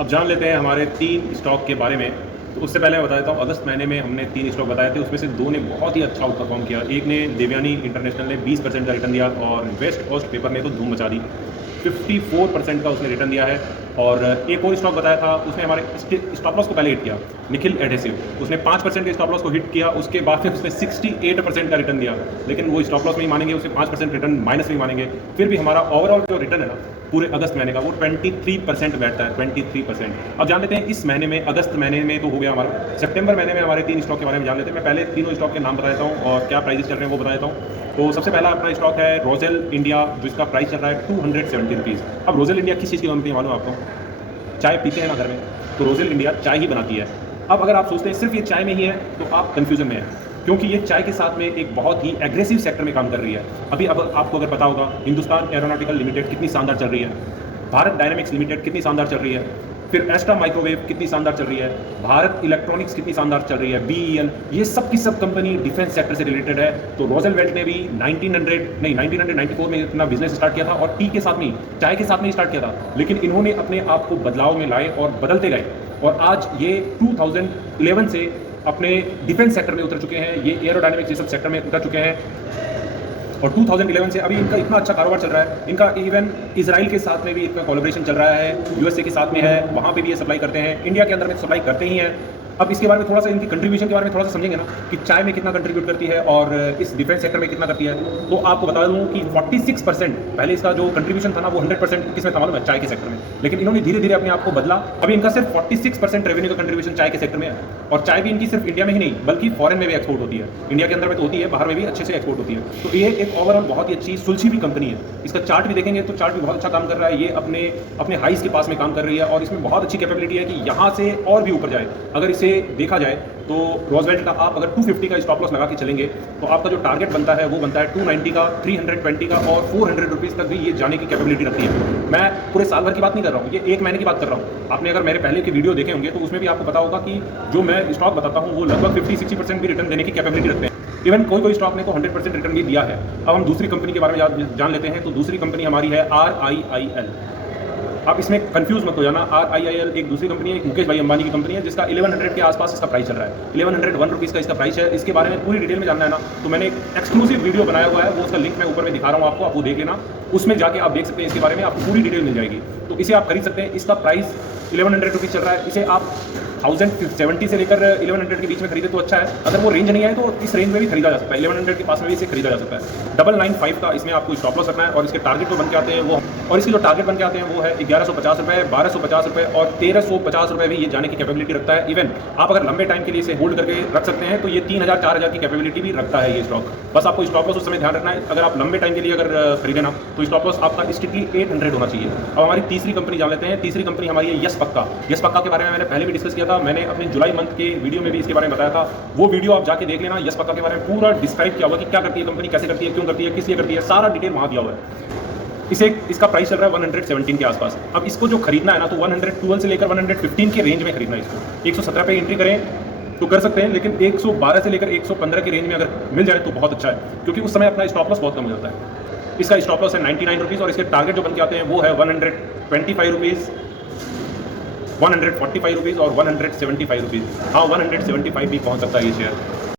अब जान लेते हैं हमारे 3 स्टॉक के बारे में। तो उससे पहले मैं बता देता हूँ, अगस्त महीने में हमने 3 स्टॉक बताए थे, उसमें से 2 ने बहुत ही अच्छा परफॉर्म किया। एक ने देवयानी इंटरनेशनल ने 20% का रिटर्न दिया और वेस्ट कोस्ट पेपर ने तो धूम मचा दी, 54% का उसने रिटर्न दिया है। और एक और स्टॉक बताया था, उसने हमारे स्टॉप लॉस को पहले हिट किया, निखिल एडहेसिव। उसने 5% के स्टॉप लॉस को हिट किया, उसके बाद फिर उसने 68% का रिटर्न दिया। लेकिन वो स्टॉप लॉस नहीं मानेंगे, उसे 5% रिटर्न माइनस नहीं मानेंगे। फिर भी हमारा ओवरऑल जो रिटर्न है ना पूरे अगस्त महीने का, वो 23% बैठता है, 23%। अब जान लेते हैं इस महीने में, अगस्त महीने में तो हो गया हमारा, सितंबर महीने में हमारे 3 स्टॉक के बारे में जान लेते हैं। मैं पहले तीनों स्टॉक के नाम बता देता हूँ और क्या प्राइस चल रहे हैं वो बता देता हूँ। तो सबसे पहला अपना स्टॉक है रोजेल इंडिया, जिसका प्राइस चल रहा है 270 रुपीज़। अब रोजेल इंडिया किस चीज़ की कंपनी मालूम आपको? चाय पीते हैं ना घर में, तो रोजेल इंडिया चाय ही बनाती है। अब अगर आप सोचते हैं सिर्फ ये चाय में ही है, तो आप कंफ्यूजन में हैं, क्योंकि ये चाय के साथ में एक बहुत ही एग्रेसिव सेक्टर में काम कर रही है। अभी अब आपको अगर पता होगा, हिंदुस्तान एरोनॉटिकल लिमिटेड कितनी शानदार चल रही है, भारत डायनेमिक्स लिमिटेड कितनी शानदार चल रही है, फिर एस्ट्रा माइक्रोवेव कितनी शानदार चल रही है, भारत इलेक्ट्रॉनिक्स कितनी शानदार चल रही है, बीईएल, ये सब की सब कंपनी डिफेंस सेक्टर से रिलेटेड है। तो रोजेलवेल्ट ने भी 1994 में अपना बिजनेस स्टार्ट किया था और टी के साथ में ही, चाय के साथ में ही स्टार्ट किया था। लेकिन इन्होंने अपने आप को बदलाव में लाए और बदलते गए, और आज ये 2011 से अपने डिफेंस सेक्टर में उतर चुके हैं, ये एरोडायनेमिक्स ये सब सेक्टर में उतर चुके हैं। और 2011 से अभी इनका इतना अच्छा कारोबार चल रहा है। इनका इवन इजराइल के साथ में भी इनका कोलैबोरेशन चल रहा है, यूएसए के साथ में है, वहाँ पे भी ये सप्लाई करते हैं, इंडिया के अंदर में सप्लाई करते ही हैं। अब इसके बारे में थोड़ा सा, इनकी कंट्रीब्यूशन के बारे में थोड़ा सा समझेंगे ना, कि चाय में कितना कंट्रीब्यूट करती है और इस डिफेंस सेक्टर में कितना करती है। तो आपको बता दूं कि 46%, पहले इसका जो कंट्रीब्यूशन था ना वो 100% किसमें था मालूम है? चाय के सेक्टर में। लेकिन इन्होंने धीरे धीरे अपने आप को बदला, अभी इनका सिर्फ 46% रेवेन्यू का कंट्रीब्यूशन चाय के सेक्टर में है। और चाय भी इनकी सिर्फ इंडिया में ही नहीं बल्कि फॉरेन में भी एक्सपोर्ट होती है, इंडिया के अंदर में तो होती है, बाहर में भी अच्छे से एक्सपोर्ट होती है। तो ये एक ओवरऑल बहुत ही अच्छी सुलझी हुई कंपनी है। इसका चार्ट भी देखेंगे तो चार्ट भी बहुत अच्छा काम कर रहा है, ये अपने हाइस के पास में काम कर रही है और इसमें बहुत अच्छी कैपेबिलिटी है कि यहाँ से और भी ऊपर जाए। अगर इसे देखा जाए तो रोजवेल्ट का आप अगर 250 का स्टॉप लॉस लगा के चलेंगे तो आपका जो टारगेट बनता है वो बनता है 290 का, 320 का और 400 रुपीज़ तक भी ये जाने की कैपेबिलिटी रखती है। मैं पूरे साल भर की बात नहीं कर रहा हूँ, ये 1 महीने की बात कर रहा हूँ। आपने अगर मेरे पहले के वीडियो देखे होंगे तो उसमें भी आपको पता होगा कि जो मैं स्टॉक बताता हूँ वो लगभग 50-60% भी रिटर्न देने की कैपेबिलिटी रखते हैं। इवन कोई स्टॉक ने तो 100% रिटर्न भी दिया है। अब हम दूसरी कंपनी के बारे में जान लेते हैं। तो दूसरी कंपनी हमारी है RIIL। आप इसमें कंफ्यूज मत हो जाना, RIIL एक दूसरी कंपनी है, एक मुकेश भाई अंबानी की कंपनी है, जिसका 1100 के आसपास इसका प्राइस चल रहा है। 1101 रुपीज़ का इसका प्राइस है। इसके बारे में पूरी डिटेल में जानना है ना, तो मैंने एक एक्सक्लूसिव वीडियो बनाया हुआ है, वो उसका लिंक मैं ऊपर में दिखा रहा हूँ आपको, आप वो देख लेना। उसमें जाके आप देख सकते हैं, इसके बारे में आपको पूरी डिटेल मिल जाएगी। तो इसे आप खरीद सकते हैं। इसका प्राइस 1100 रुपीज़ चल रहा है। इसे आप 1070 से लेकर 1100 के बीच में खरीदे तो अच्छा है। अगर वो रेंज नहीं आए तो इस रेंज में भी खरीदा जा सकता है, 1100 के पास में भी इसे खरीदा जा सकता है। 995 का इसमें आपको स्टॉप लॉस रखना है और इसके टारगेट जो बन के आते हैं वो, और इसके जो टारगेट बन के आते हैं वो है 1150 रुपये, 1250 रुपये और 1350 रुपये भी ये जाने की कैपेबिलिटी रखता है। इवन आप अगर लंबे टाइम के लिए इसे होल्ड करके रख सकते हैं तो ये 3000-4000 की कैपेबिलिटी भी रखता है ये स्टॉक। बस आपको स्टॉप लॉस उस समय ध्यान रखना है। अगर आप लंबे टाइम के लिए अगर खरीदे ना तो स्टॉप लॉस आपका स्ट्रिक्टली 800 होना चाहिए। अब हमारी तीसरी कंपनी जान लेते हैं। तीसरी कंपनी हमारी है यस पक्का। यस पक्का के बारे में मैंने पहले भी डिस्कस किया था, मैंने अपने जुलाई मंथ के वीडियो में भी इसके बारे में बताया था। वो वीडियो आप जाके देख लेना। यस पक्का के बारे में पूरा डिस्क्राइब किया हुआ कि क्या करती है कंपनी, कैसे करती है, क्यों करती है, किस लिए करती है, सारा डिटेल वहाँ दिया हुआ है। इसका प्राइस चल रहा है 117 के आसपास। अब इसको जो खरीदना है ना तो 112 से लेकर 115 के रेंज में खरीदना है। इसको 117 पे एंट्री करें तो कर सकते हैं, लेकिन 112 से लेकर 115 के रेंज में अगर मिल जाए तो बहुत अच्छा है, क्योंकि उस समय अपना स्टॉप लॉस बहुत कम हो जाता है। इसका स्टॉप लॉस है 99 रुपीज़ और इसके टारगेट जो बन के आते हैं वो है 125 रुपीज़, 145 रुपीज़ और 175 रुपीज़। हाँ, 175 भी पहुँच सकता है ये शेयर।